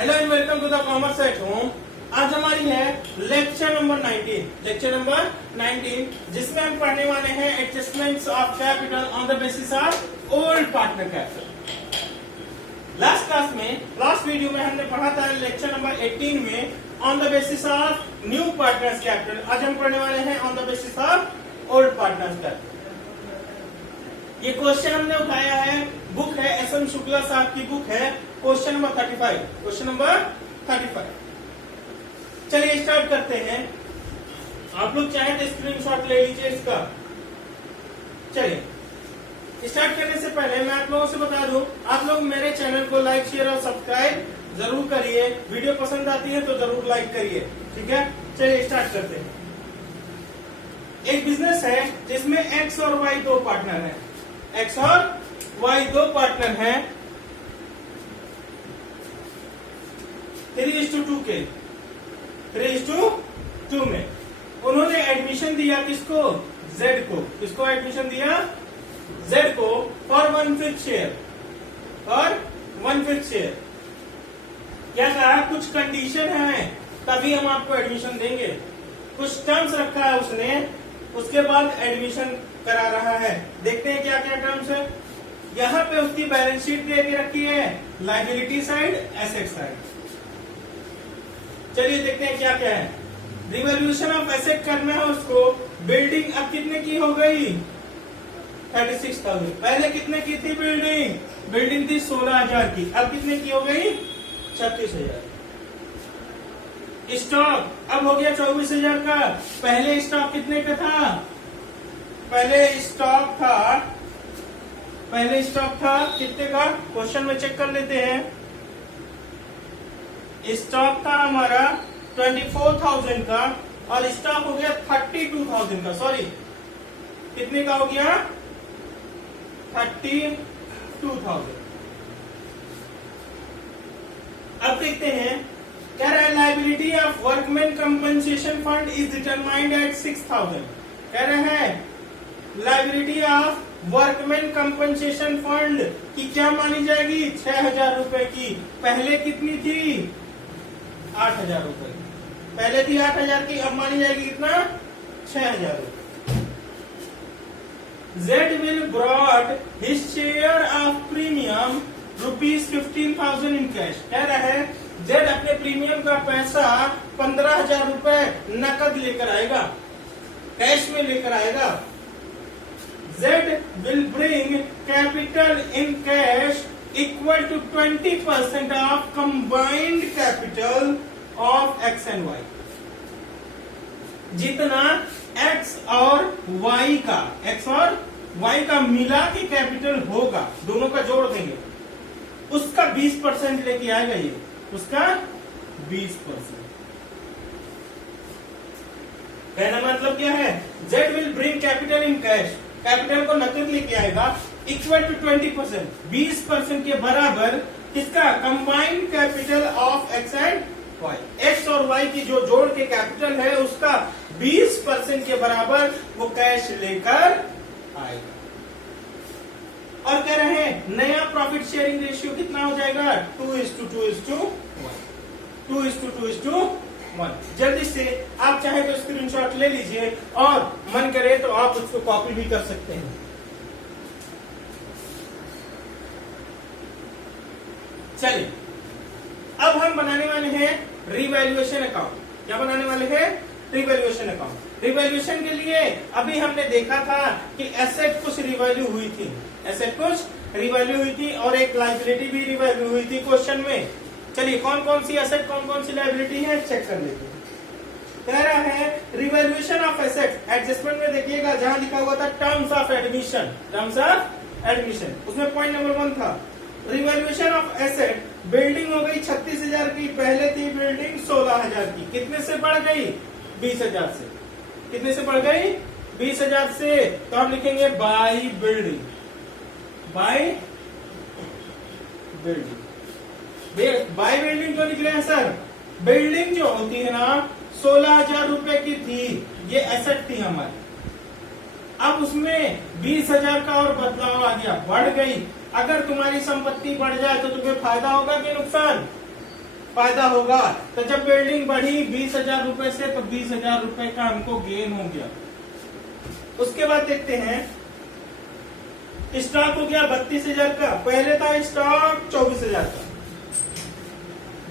Hello and welcome to the commerce at home. आज हमारी है लेक्चर नंबर 19, जिसमें हम पढ़ने वाले हैं adjustments of capital on the basis of old partner capital. Last video में हमने पढ़ा था लेक्चर नंबर 18 में on the basis of new partners capital. आज हम पढ़ने वाले हैं on the basis of old partners capital. ये क्वेश्चन हमने उठाया है, बुक है एस.एम. शुक्ला साहब की बुक है, क्वेश्चन नंबर 35। चलिए स्टार्ट करते हैं। आप लोग चाहे तो स्क्रीनशॉट ले लीजिए इसका। चलिए स्टार्ट करने से पहले मैं आप लोगों से बता दूं, आप लोग मेरे चैनल को लाइक शेयर और सब्सक्राइब जरूर करिए। वीडियो पसंद आती है तो जरूर लाइक करिए, ठीक है। चलिए स्टार्ट करते हैं। एक बिजनेस है जिसमें एक्स और वाई दो पार्टनर हैं। एक्स और वाई दो पार्टनर हैं 3:2 के 3:2 में। उन्होंने एडमिशन दिया किसको? जेड को। किसको एडमिशन दिया? जेड को फॉर 1/5 शेयर। क्या कहा? कुछ कंडीशन है तभी हम आपको एडमिशन देंगे। कुछ टर्म्स रखा है उसने, उसके बाद एडमिशन करा रहा है। देखते हैं क्या क्या टर्म्स है। यहाँ पे उसकी बैलेंस शीट दे के रखी है, लायबिलिटी साइड, एसेट साइड। चलिए देखते हैं क्या क्या है। रिवैल्यूएशन ऑफ एसेट करना है उसको। बिल्डिंग अब कितने की हो गई? 36,000। पहले कितने की थी बिल्डिंग? बिल्डिंग थी 16,000 की, अब कितने की हो गई? 36,000। स्टॉक अब हो गया 24,000 का। पहले स्टॉक कितने का था? पहले स्टॉक था कितने का? क्वेश्चन में चेक कर लेते हैं। स्टॉक था हमारा 24,000 का और स्टॉक हो गया 32,000 का। सॉरी, कितने का हो गया? 32,000। अब देखते हैं, कह रहा है liability of workman compensation fund is determined at 6,000। कह रहे हैं liability of workman compensation fund की क्या मानी जाएगी? 6,000 रुपए की। पहले कितनी थी? 8,000 रुपए। पहले थी 8,000 की, अब मानी जाएगी कितना? 6,000 रुपए। Z will brought his share of premium ₹15,000 in cash. कह रहा है जेड अपने प्रीमियम का पैसा 15,000 रुपए नकद लेकर आएगा, कैश में लेकर आएगा। Z will bring capital in cash equal to 20% of combined capital of X and Y. जितना एक्स और वाई का मिला के कैपिटल होगा, दोनों का जोड़ देंगे, उसका 20% लेके आएगा ये, उसका 20%। कहना मतलब क्या है? Z will bring capital in cash, capital को नकद लेके आएगा, इक्वल टू 20%, 20% के बराबर। किसका? Combined capital of X and Y. X और वाई की जो जोड़ के कैपिटल है उसका 20% के बराबर वो कैश लेकर आएगा। और कह रहे हैं नया प्रॉफिट शेयरिंग रेशियो कितना हो जाएगा? 2:2:1। जल्दी से आप चाहे तो स्क्रीनशॉट ले लीजिए और मन करे तो आप उसको कॉपी भी कर सकते हैं। चलिए अब हम बनाने वाले हैं रिवैल्यूएशन अकाउंट। क्या बनाने वाले हैं? Revaluation account. रिवैल्यूएशन के लिए अभी हमने देखा था कि एसेट कुछ रिवैल्यू हुई थी और एक लायबिलिटी भी रिवैल्यू हुई थी क्वेश्चन में। चलिए कौन कौन सी एसेट कौन कौन सी लायबिलिटी है चेक कर लेते हैं। कह रहा है रिवैल्यूएशन ऑफ एसेट। एडजस्टमेंट में देखिएगा जहां लिखा हुआ था टर्म्स ऑफ एडमिशन, उसमें पॉइंट नंबर 1 था रिवैल्यूएशन ऑफ एसेट। बिल्डिंग हो गई 36,000 की, पहले थी बिल्डिंग 16,000 की। कितने से बढ़ गई? 20,000 से। कितने से बढ़ गई? 20,000 से। तो हम लिखेंगे बाई बिल्डिंग। बाई बिल्डिंग क्यों लिख रहे हैं सर? बिल्डिंग जो होती है ना 16,000 रुपए की थी, ये एसेट थी हमारी। अब उसमें 20,000 का और बदलाव आ गया, बढ़ गई। अगर तुम्हारी संपत्ति बढ़ जाए तो तुम्हें फायदा होगा कि नुकसान? फायदा होगा। तो जब बिल्डिंग बढ़ी 20,000 रुपए से, तो 20,000 रुपए का हमको गेन हो गया। उसके बाद देखते हैं स्टॉक हो गया 32,000 का, पहले था स्टॉक 24,000 का।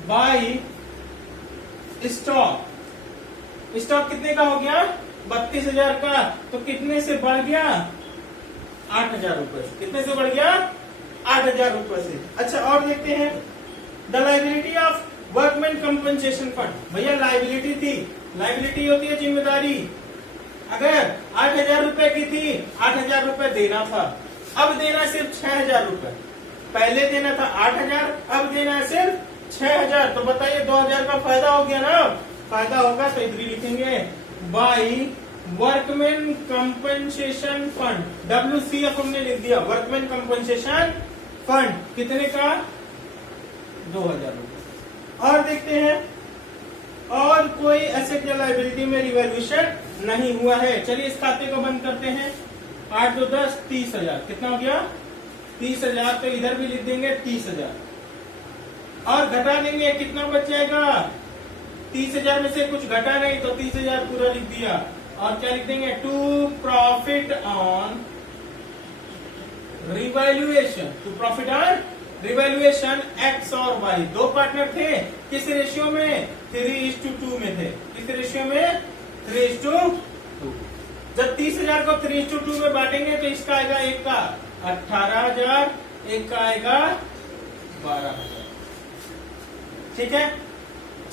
बाई स्टॉक, स्टॉक कितने का हो गया 32,000 का, तो कितने से बढ़ गया 8,000 रुपए से। कितने से बढ़ गया 8,000 रुपए से। अच्छा और देखते हैं the liability of workman compensation fund. भैया लाइबिलिटी थी, लाइबिलिटी होती है जिम्मेदारी। अगर 8,000 रुपए की थी, 8,000 रुपए देना था, अब देना सिर्फ 6,000 रुपए। पहले देना था 8,000, अब देना है सिर्फ 6,000। तो बताइए 2,000 का फायदा हो गया ना। फायदा होगा तो इधर ही लिखेंगे by workman compensation fund, WCF हमने लिख दिया। वर्कमैन कंपनसेशन फंड कितने का 2,000 रुपए। और देखते हैं और कोई एसेट या लायबिलिटी में रिवैल्यूएशन नहीं हुआ है। चलिए इस खाते को बंद करते हैं। 8 2 10 30,000 कितना हो गया 30,000। तो इधर भी लिख देंगे 30,000 और घटा देंगे, कितना बच जाएगा 30,000 में से कुछ घटा नहीं, तो 30,000 पूरा लिख दिया। और क्या लिख देंगे to profit on revaluation, to profit on revaluation X और वाई। दो पार्टनर थे, किस रेशियो में 3:2 में थे। किस रेशियो में 3:2। जब 30,000 को 3:2 में बांटेंगे तो इसका आएगा एक का 18,000, एक का आएगा 12,000। ठीक है,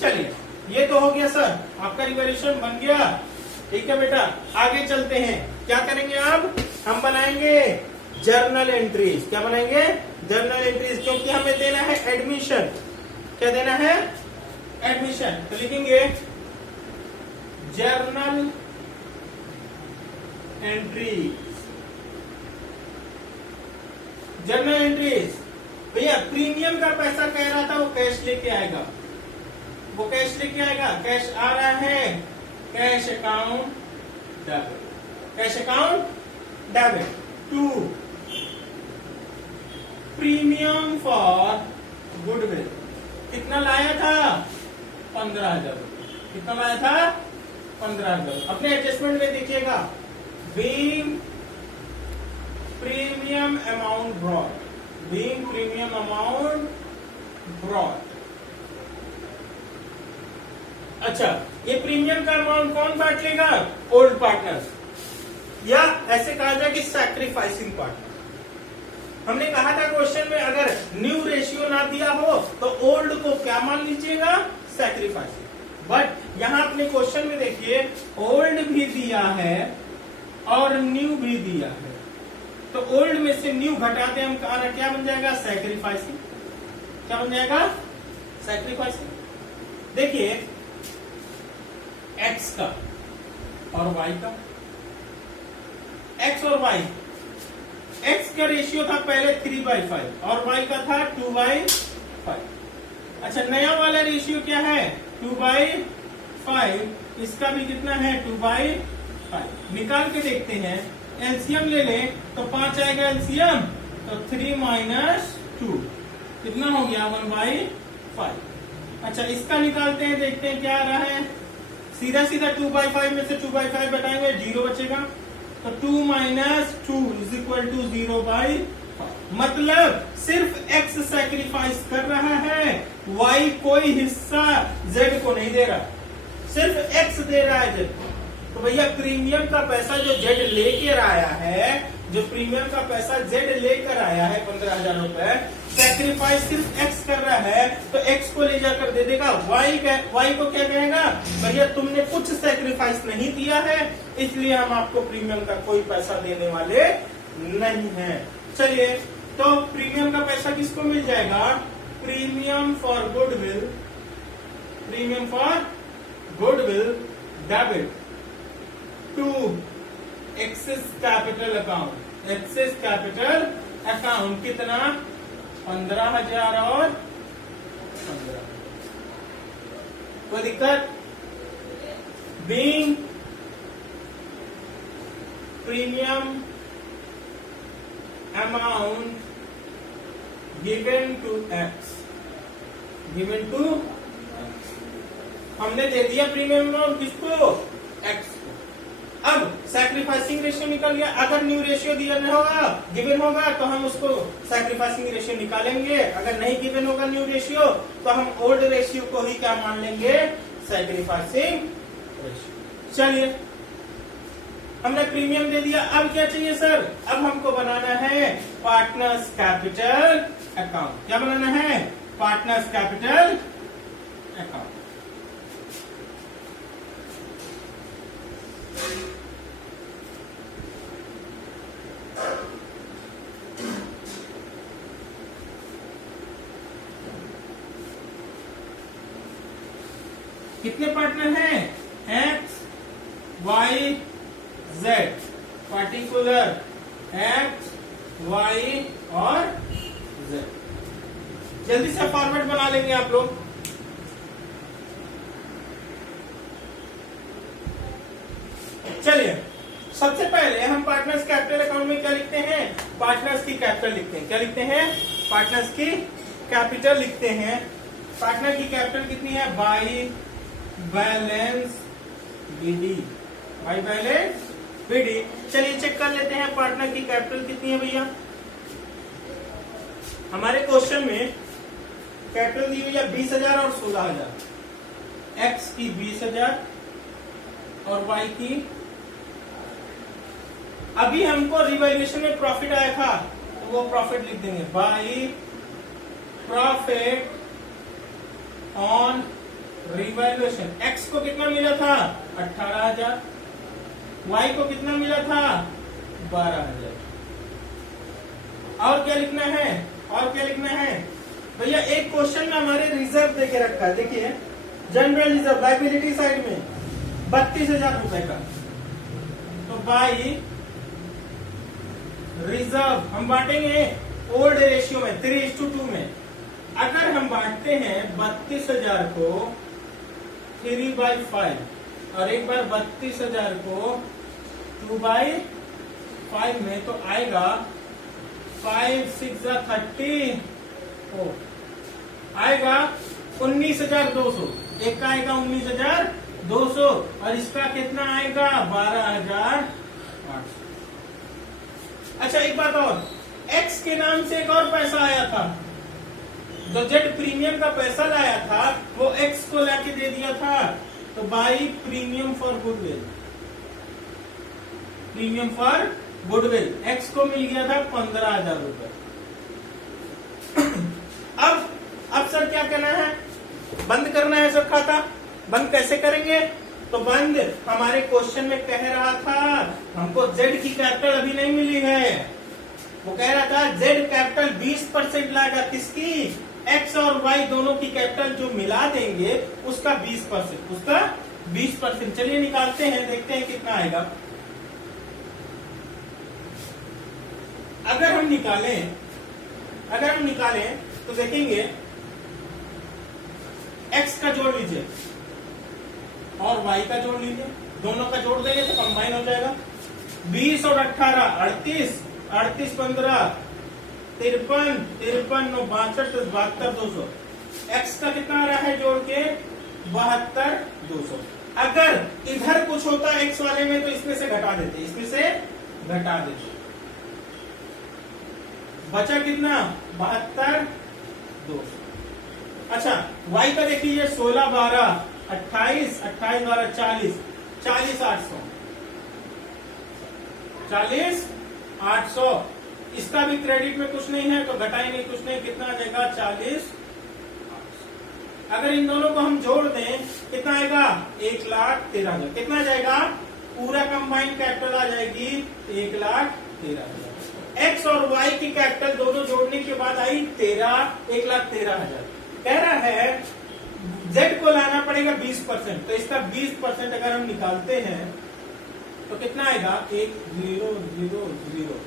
चलिए ये तो हो गया सर, आपका रिवैल्यूएशन बन गया। ठीक है बेटा, आगे चलते हैं। क्या करेंगे अब हम बनाएंगे जर्नल एंट्रीज। क्या बनाएंगे जर्नल एंट्रीज, क्योंकि हमें देना है एडमिशन। क्या देना है एडमिशन, तो लिखेंगे जर्नल एंट्री। जर्नल एंट्रीज भैया प्रीमियम का पैसा कह रहा था वो कैश लेके आएगा, वो कैश लेके आएगा। कैश आ रहा है cash account debit, cash account debit to premium for goodwill. कितना लाया था 15,000। कितना लाया था 15,000। अपने एडजस्टमेंट में देखिएगा being premium amount brought, being premium amount brought. अच्छा ये प्रीमियम का अमाउंट कौन बांट लेगा ओल्ड पार्टनर्स, या ऐसे कहा जाए कि सैक्रिफाइसिंग पार्टनर। हमने कहा था क्वेश्चन में अगर न्यू रेशियो ना दिया हो तो ओल्ड को क्या मान लीजिएगा सैक्रिफाइसिंग। बट यहां अपने क्वेश्चन में देखिए ओल्ड भी दिया है और न्यू भी दिया है, तो ओल्ड में से न्यू घटाते हम क्या बन जाएगा सैक्रिफाइसिंग। क्या बन जाएगा सैक्रिफाइसिंग। देखिए एक्स का और वाई का, एक्स और वाई, एक्स का रेशियो था पहले 3/5 और वाई का था 2/5। अच्छा नया वाला रेशियो क्या है 2/5, इसका भी कितना है 2/5। निकाल के देखते हैं, एलसीएम ले लें तो 5 आएगा एलसीएम, तो 3 - 2 कितना हो गया 1/5। अच्छा इसका निकालते हैं, देखते हैं क्या आ रहा है। सीधा सीधा 2/5 में से 2/5 बताएंगे 0 बचेगा, तो 2 - 2 = 0/5। मतलब सिर्फ एक्स सैक्रिफाइस कर रहा है, वाई कोई हिस्सा जेड को नहीं दे रहा, सिर्फ एक्स दे रहा है जेड को। तो भैया प्रीमियम का पैसा जो जेड लेकर आया है, जो प्रीमियम का पैसा जेड लेकर आया है 15,000 रुपए, सैक्रिफाइस सिर्फ एक्स कर रहा है, तो एक्स को ले जाकर दे देगा वाई को क्या कहेगा भैया तुमने कुछ सैक्रिफाइस नहीं दिया है, इसलिए हम आपको प्रीमियम का कोई पैसा देने वाले नहीं है। चलिए तो प्रीमियम का पैसा किसको मिल जाएगा, premium for goodwill, premium for goodwill debit to X's capital account. X's capital account कितना 15,000 और 15,000। कोई दिक्कत, being premium amount given to X given to, हमने दे दिया प्रीमियम अमाउंट किसको, एक्स को। अब सैक्रिफाइसिंग रेशियो निकल गया। अगर न्यू रेशियो दिया होगा, गिवन होगा, तो हम उसको सैक्रिफाइसिंग रेशियो निकालेंगे। अगर नहीं गिवन होगा न्यू रेशियो, तो हम ओल्ड रेशियो को ही क्या मान लेंगे, सैक्रिफाइसिंग रेशियो। चलिए, हमने प्रीमियम दे दिया। अब क्या चाहिए सर, अब हमको बनाना है पार्टनर्स कैपिटल अकाउंट। क्या बनाना है, पार्टनर्स कैपिटल अकाउंट। कितने पार्टनर हैं, X Y Z, particular X Y और जेड। जल्दी से फॉर्मेट बना लेंगे आप लोग। चलिए, सबसे पहले हम पार्टनर्स कैपिटल अकाउंट में क्या लिखते हैं, पार्टनर्स की कैपिटल लिखते हैं। क्या लिखते हैं, पार्टनर्स की कैपिटल लिखते हैं। पार्टनर की कैपिटल कितनी है, by balance BD, by balance BD. चलिए चेक कर लेते हैं पार्टनर की कैपिटल कितनी है भैया। हमारे क्वेश्चन में कैपिटल दी हुई है 20,000 और 16,000। एक्स की 20,000 और वाई की, अभी हमको रिवैल्यूएशन में प्रॉफिट आया था, तो वो प्रॉफिट लिख देंगे, by profit on revaluation. X को कितना मिला था, 18,000। वाई को कितना मिला था, 12,000। और क्या लिखना है, और क्या लिखना है भैया, एक क्वेश्चन में हमारे रिजर्व देके रखा है। देखिए, जनरल रिजर्व लायबिलिटी साइड में 32,000 रुपए का, तो बाई रिजर्व हम बांटेंगे ओल्ड रेशियो में 3:2 में। अगर हम बांटते हैं 32,000 को 3/5 और एक बार 32,000 को 2/5 में, तो आएगा 5 6 30 आएगा 19,200। एक का आएगा 19,200 और इसका कितना आएगा, 12,800। अच्छा एक बात और, एक्स के नाम से एक और पैसा आया था, जो जेड प्रीमियम का पैसा लाया था वो एक्स को लाके दे दिया था, तो by premium for goodwill, premium for goodwill x को मिल गया था 15,000 रुपए। अब सर क्या करना है, बंद करना है सर खाता। बंद कैसे करेंगे, तो बंद हमारे क्वेश्चन में कह रहा था हमको जेड की कैपिटल अभी नहीं मिली है। वो कह रहा था जेड कैपिटल 20% लाएगा, किसकी, एक्स और वाई दोनों की कैपिटल जो मिला देंगे उसका 20%, उसका 20%। चलिए निकालते हैं, देखते हैं कितना आएगा। अगर हम निकालें तो देखेंगे एक्स का जोड़ लीजिए और वाई का जोड़ लीजिए, दोनों का जोड़ देंगे तो कंबाइन हो जाएगा। 20 और 18 38, 38 15 53, 53 9 62 72 200। एक्स का कितना आ रहा है जोड़ के, 72 200। अगर इधर कुछ होता एक्स वाले में तो इसमें से घटा देते, इसमें से घटा देते, बचा कितना, 72 200। अच्छा वाई का देख लीजिए, 16 12 28, 28 12 40, 40 800, 40 800। इसका भी क्रेडिट में कुछ नहीं है तो घटाएंगे कुछ नहीं, कितना आ जाएगा, 40 800। अगर इन दोनों को हम जोड़ दें कितना आएगा, 1,13,000। कितना जाएगा, पूरा कंबाइंड कैपिटल आ जाएगी 1,13,000। एक्स और वाई की कैपिटल दोनों जोड़ने के बाद आई 1,13,000। कह रहा है जेड को लाना पड़ेगा 20%, तो इसका 20% अगर हम निकालते हैं तो कितना आएगा, 1,000।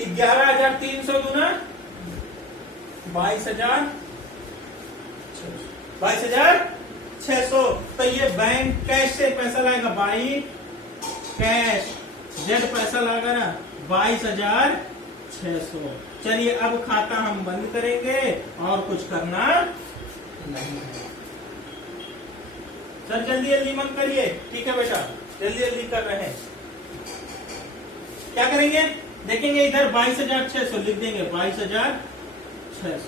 11,300 गुना 22,600। तो ये बैंक कैश से पैसा लाएगा, बाई कैश, जेड पैसा लाएगा ना 22,600। चलिए अब खाता हम बंद करेंगे और कुछ करना नहीं है। सर जल्दी जल्दी मत करिए, ठीक है बेटा, जल्दी जल्दी कर रहे हैं। क्या करेंगे, देखेंगे इधर 22,600 लिख देंगे, 22,600,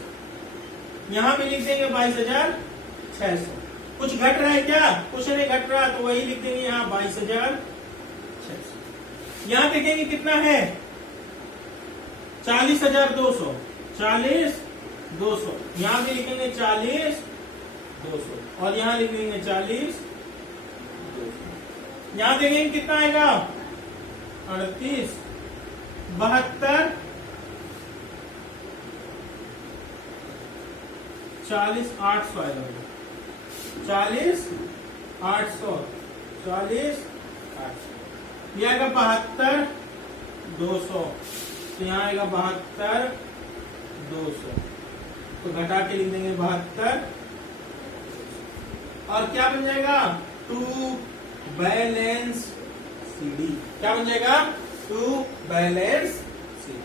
यहां भी लिख देंगे 22,600। कुछ घट रहा है क्या, कुछ नहीं घट रहा, तो वही लिख देंगे यहाँ 22,600। यहां देखेंगे कितना है, 40,200, 40,200, यहां भी लिखेंगे 40,200 और यहां लिख देंगे 40,200। यहां देखेंगे कितना आएगा, 38, 72, 40,800 आएगा, 40,800, 40,800। यह आएगा 72,200, तो यहाँ आएगा 72,200, तो घटा के लिख देंगे 72, और क्या बन जाएगा, टू बैलेंस CD। क्या बन जाएगा, टू बैलेंस CD।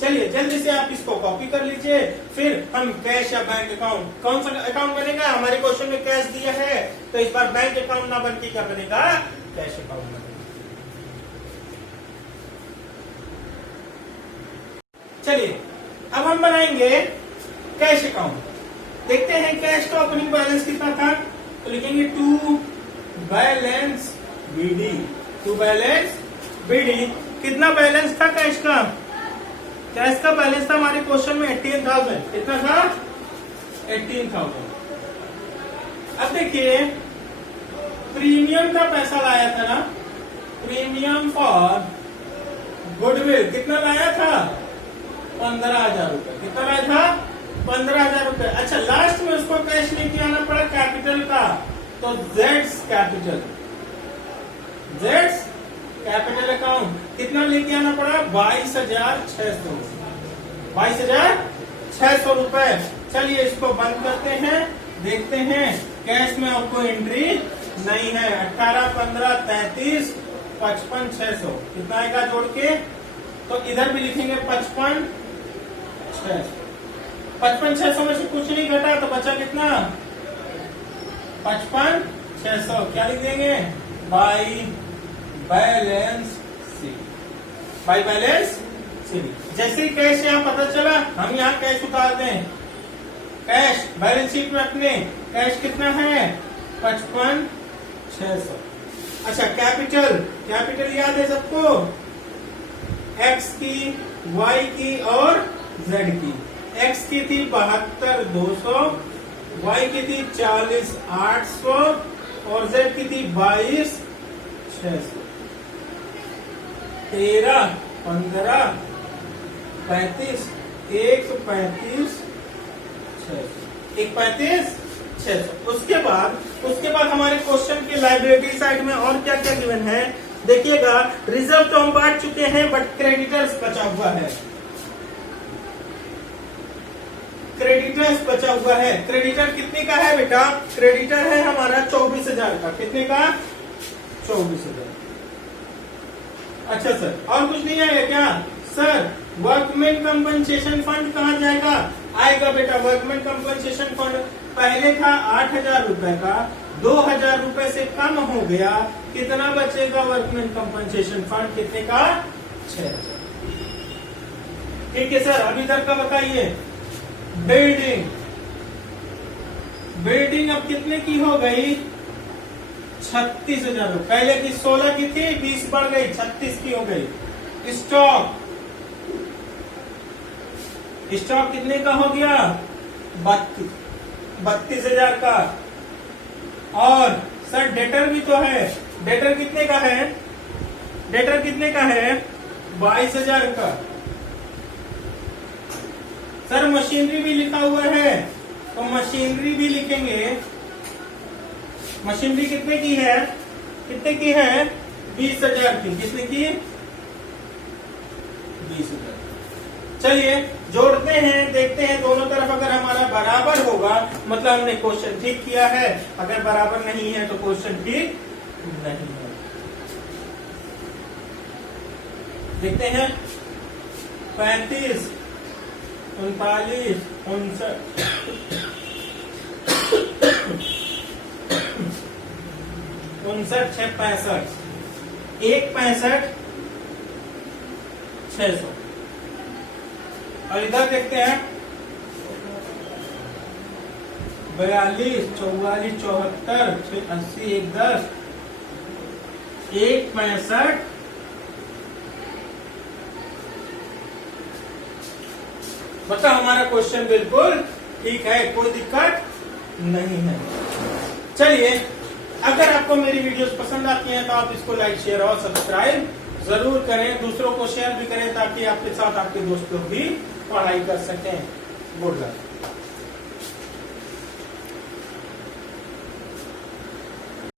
चलिए जल्दी से आप इसको कॉपी कर लीजिए, फिर हम कैश या बैंक अकाउंट, कौन सा अकाउंट बनेगा, हमारे क्वेश्चन में कैश दिया है, तो इस बार बैंक अकाउंट ना बन के क्या बनेगा, कैश अकाउंट बनेगा। चलिए अब हम बनाएंगे कैश अकाउंट। देखते हैं कैश का ओपनिंग बैलेंस कितना था, तो लिखेंगे to balance BD, to balance BD। कितना बैलेंस था कैश का, कैश का बैलेंस था हमारे क्वेश्चन में 18,000। कितना था, 18,000। अब देखिए प्रीमियम का पैसा लाया था ना, प्रीमियम फॉर गुडविल कितना लाया था, 15,000 रुपए। कितना लाया था, 15,000 रुपए। अच्छा लास्ट में उसको कैश लेके आना पड़ा कैपिटल का, तो Jades capital, Jades capital account कितना लेके आना पड़ा, 22,600, 22,600 रुपए। चलिए इसको बंद करते हैं, देखते हैं कैश में आपको एंट्री नहीं है। 18, 15, 33, 55, 600 कितना आएगा जोड़ के, तो इधर भी लिखेंगे 55,600। 55,600 में से कुछ नहीं घटा, तो बचा कितना, 55,600। क्या लिख देंगे, by balance CD, by balance CD। जैसे ही कैश यहाँ पता चला, हम यहाँ कैश उतार दें, कैश बैलेंस शीट में अपने कैश कितना है, 55,600। अच्छा कैपिटल, कैपिटल याद है सबको, X की, Y की और Z की। X की थी 72,200, Y की थी 40,800 और Z की थी 22,600। 13, 15, 35, 135,600। उसके बाद हमारे क्वेश्चन के लायबिलिटी साइड में और क्या क्या गिवन है देखिएगा। रिजर्व तो हम बांट चुके हैं, बट क्रेडिटर्स बचा हुआ है, क्रेडिटर्स बचा हुआ है। क्रेडिटर कितने का है बेटा, क्रेडिटर है हमारा 24,000 का। कितने का, 24,000। अच्छा सर और कुछ नहीं आएगा क्या, सर वर्कमैन कंपनसेशन फंड कहाँ जाएगा, आएगा बेटा वर्कमैन कंपनसेशन फंड। पहले था 8,000 रुपए का, 2,000 रुपए से कम हो गया, कितना बचेगा वर्कमैन कंपनसेशन फंड, कितने का, 6,000। ठीक है सर, अभी तक का बताइए। बिल्डिंग, बिल्डिंग अब कितने की हो गई, 36,000। पहले की 16 की थी, 20 बढ़ गई, 36 की हो गई। स्टॉक, स्टॉक कितने का हो गया, 32,000 का। और सर डेटर भी तो है, डेटर कितने का है, डेटर कितने का है, 22,000 का। सर मशीनरी भी लिखा हुआ है, तो मशीनरी भी लिखेंगे। मशीनरी कितने की है, कितने की है, 20,000 की। कितने की, 20,000। चलिए जोड़ते हैं, देखते हैं दोनों तरफ अगर हमारा बराबर होगा मतलब हमने क्वेश्चन ठीक किया है, अगर बराबर नहीं है तो क्वेश्चन ठीक नहीं है। देखते हैं 35, 39, 59, 65, 165, 600। और इधर देखते हैं 42, 44, 74, 80, 110, 165। बता हमारा क्वेश्चन बिल्कुल ठीक है, कोई दिक्कत नहीं है। चलिए, अगर आपको मेरी वीडियोस पसंद आती हैं तो आप इसको लाइक, शेयर और सब्सक्राइब जरूर करें, दूसरों को शेयर भी करें ताकि आपके साथ आपके दोस्त लोग भी पढ़ाई कर सकें। Good luck.